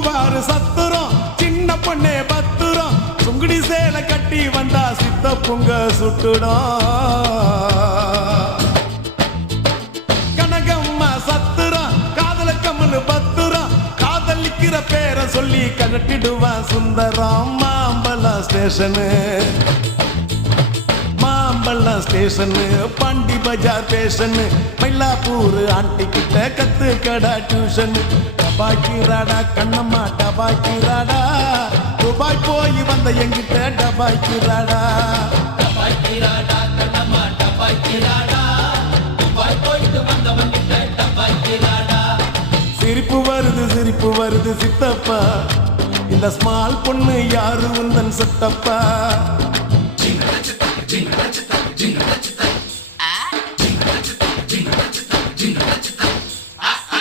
தூக்குவாரு சத்துரம் சின்ன பொண்ணே பத்துரம் சுங்குடி சேலை கட்டி வந்தா சித்த பொங்க சுட்டுடும் கனகம்மா சத்துரம் காதல கம்மல் பத்துரம் காதலிக்கிற பேரை சொல்லி கலட்டிடுவான் சுந்தரம் மாம்பழம் ஸ்டேஷனு மாம்பழம் ஸ்டேஷனு பாண்டி பஜார் ஸ்டேஷனு மயிலாப்பூர் ஆண்டி கிட்ட கத்து கடா டியூஷன் டபாக்கிராடா கண்ணம்மா டபாக்கிராடா துபாய் போய் வந்த எங்கிட்ட டபாக்கிராடா டபாக்கிராடா கண்ணம்மா டபாக்கிராடா துபாய் போயிட்டு வந்தவங்கிட்ட டபாக்கிராடா சிரிப்பு வருது சித்தப்பா இந்த ஸ்மால் பொண்ணு யாரு உந்தன் சித்தப்பா Jingle,